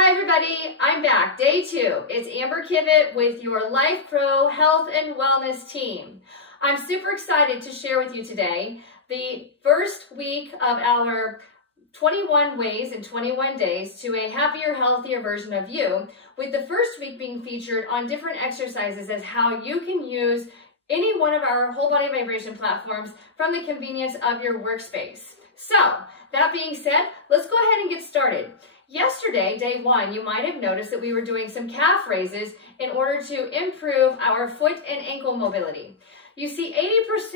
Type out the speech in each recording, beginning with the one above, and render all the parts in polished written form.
Hi everybody, I'm back, day 2. It's Amber Kivett with your Life Pro Health and Wellness team. I'm super excited to share with you today the first week of our 21 ways in 21 days to a happier, healthier version of you, with the first week being featured on different exercises as how you can use any one of our whole body vibration platforms from the convenience of your workspace. So, that being said, let's go ahead and get started. Yesterday, day 1, you might have noticed that we were doing some calf raises in order to improve our foot and ankle mobility. You see,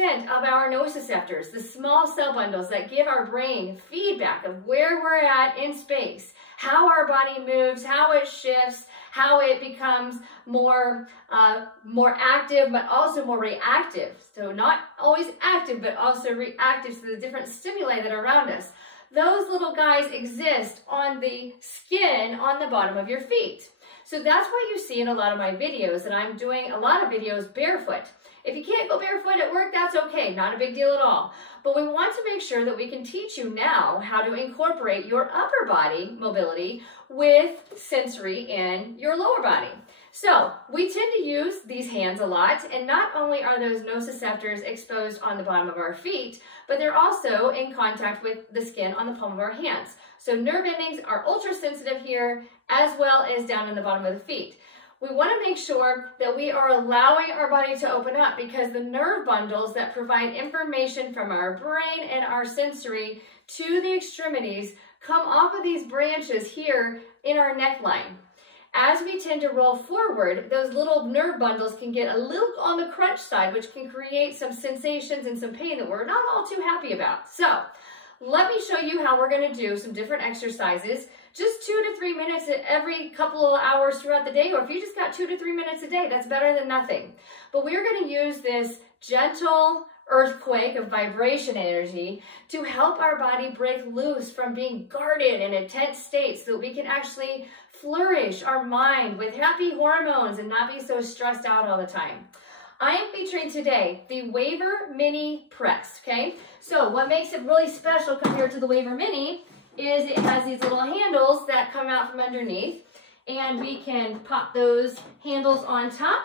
80% of our nociceptors, the small cell bundles that give our brain feedback of where we're at in space, how our body moves, how it shifts, how it becomes more active, but also more reactive. So not always active, but also reactive to the different stimuli that are around us. Those little guys exist on the skin on the bottom of your feet. So that's why you see in a lot of my videos that I'm doing a lot of videos barefoot. If you can't go barefoot at work, that's okay, not a big deal at all. But we want to make sure that we can teach you now how to incorporate your upper body mobility with sensory in your lower body. So we tend to use these hands a lot, and not only are those nociceptors exposed on the bottom of our feet, but they're also in contact with the skin on the palm of our hands. So nerve endings are ultra sensitive here, as well as down in the bottom of the feet. We want to make sure that we are allowing our body to open up, because the nerve bundles that provide information from our brain and our sensory to the extremities come off of these branches here in our neckline. As we tend to roll forward, those little nerve bundles can get a little on the crunch side, which can create some sensations and some pain that we're not all too happy about. So let me show you how we're going to do some different exercises, just 2 to 3 minutes every couple of hours throughout the day, or if you just got 2 to 3 minutes a day, that's better than nothing. But we're going to use this gentle earthquake of vibration energy to help our body break loose from being guarded in a tense state, so that we can actually flourish our mind with happy hormones and not be so stressed out all the time. I am featuring today the Waver Mini Press, okay? So what makes it really special compared to the Waver Mini is it has these little handles that come out from underneath, and we can pop those handles on top.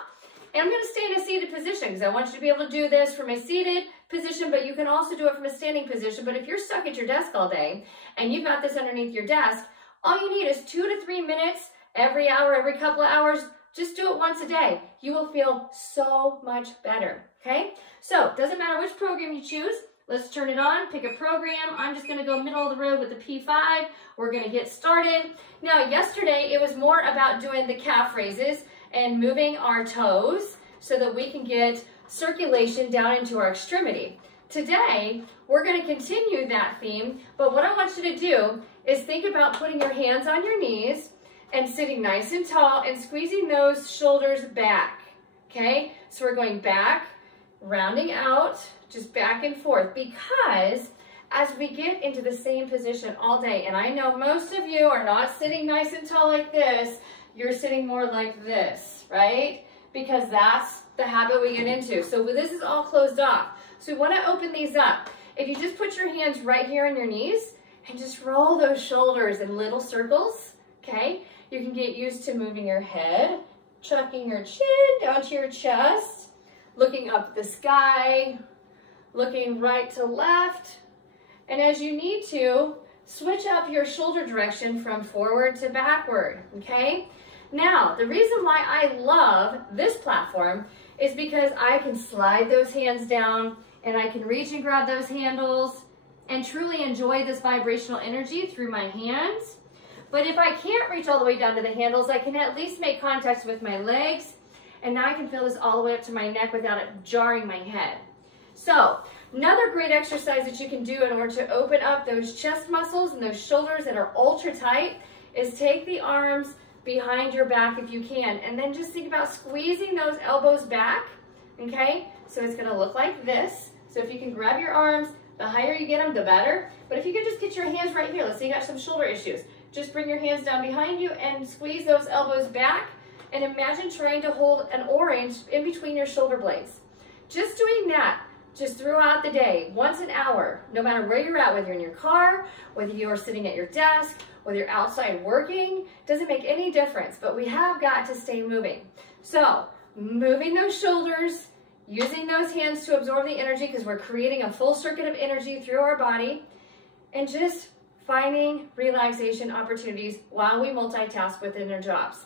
And I'm going to stay in a seated position because I want you to be able to do this from a seated position, but you can also do it from a standing position. But if you're stuck at your desk all day and you've got this underneath your desk, all you need is 2 to 3 minutes every hour, every couple of hours. Just do it once a day. You will feel so much better, okay? So it doesn't matter which program you choose. Let's turn it on, pick a program. I'm just going to go middle of the road with the P5. We're going to get started. Now, yesterday, it was more about doing the calf raises and moving our toes so that we can get circulation down into our extremity. Today, we're going to continue that theme, but what I want you to do is think about putting your hands on your knees and sitting nice and tall and squeezing those shoulders back, okay? So we're going back, rounding out, just back and forth, because as we get into the same position all day, and I know most of you are not sitting nice and tall like this, you're sitting more like this, right? Because that's the habit we get into. So this is all closed off. So we want to open these up. If you just put your hands right here on your knees and just roll those shoulders in little circles, okay? You can get used to moving your head, chucking your chin down to your chest, looking up at the sky, looking right to left. And as you need to, switch up your shoulder direction from forward to backward, okay? Now, the reason why I love this platform is because I can slide those hands down and I can reach and grab those handles and truly enjoy this vibrational energy through my hands. But if I can't reach all the way down to the handles, I can at least make contact with my legs, and now I can feel this all the way up to my neck without it jarring my head. So, another great exercise that you can do in order to open up those chest muscles and those shoulders that are ultra tight is take the arms behind your back if you can, and then just think about squeezing those elbows back, okay? So it's gonna look like this. So if you can grab your arms, the higher you get them, the better. But if you can just get your hands right here, let's say you got some shoulder issues, just bring your hands down behind you and squeeze those elbows back, and imagine trying to hold an orange in between your shoulder blades. Just doing that just throughout the day, once an hour, no matter where you're at, whether you're in your car, whether you're sitting at your desk, whether you're outside working, doesn't make any difference, but we have got to stay moving. So moving those shoulders, using those hands to absorb the energy because we're creating a full circuit of energy through our body, and just finding relaxation opportunities while we multitask within our jobs.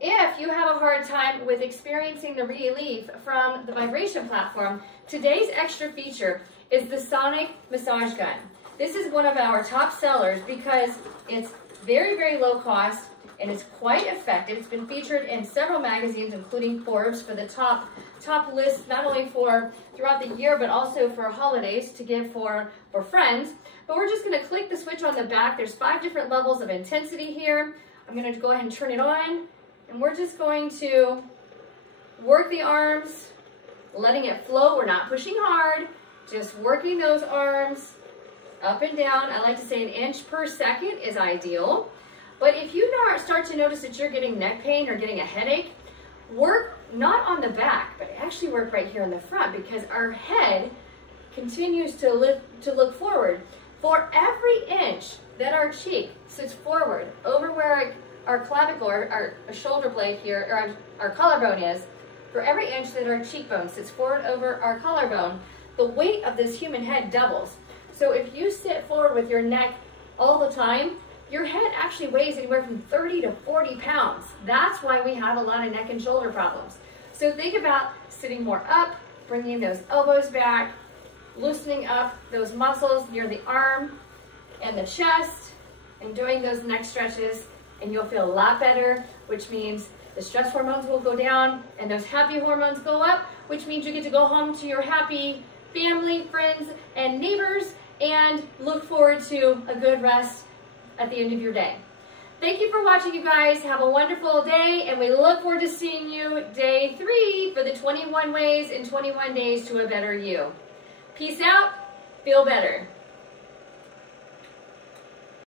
If you have a hard time with experiencing the relief from the vibration platform, today's extra feature is the Sonic Massage Gun. This is one of our top sellers because it's very, very low cost and it's quite effective. It's been featured in several magazines, including Forbes, for the top list, not only for throughout the year, but also for holidays to give for friends. But we're just gonna click the switch on the back. There's 5 different levels of intensity here. I'm gonna go ahead and turn it on, and we're just going to work the arms, letting it flow. We're not pushing hard, just working those arms up and down. I like to say 1 inch per second is ideal. But if you start to notice that you're getting neck pain or getting a headache, work not on the back, but actually work right here in the front, because our head continues to look forward. For every inch that our cheek sits forward over where our clavicle, our shoulder blade here, or our collarbone is, for every inch that our cheekbone sits forward over our collarbone, the weight of this human head doubles. So if you sit forward with your neck all the time, your head actually weighs anywhere from 30 to 40 pounds. That's why we have a lot of neck and shoulder problems. So think about sitting more up, bringing those elbows back, loosening up those muscles near the arm and the chest, and doing those neck stretches, and you'll feel a lot better, which means the stress hormones will go down and those happy hormones go up, which means you get to go home to your happy family, friends, and neighbors, and look forward to a good rest at the end of your day. Thank you for watching, you guys. Have a wonderful day, and we look forward to seeing you day 3 for the 21 ways in 21 days to a better you. Peace out. Feel better.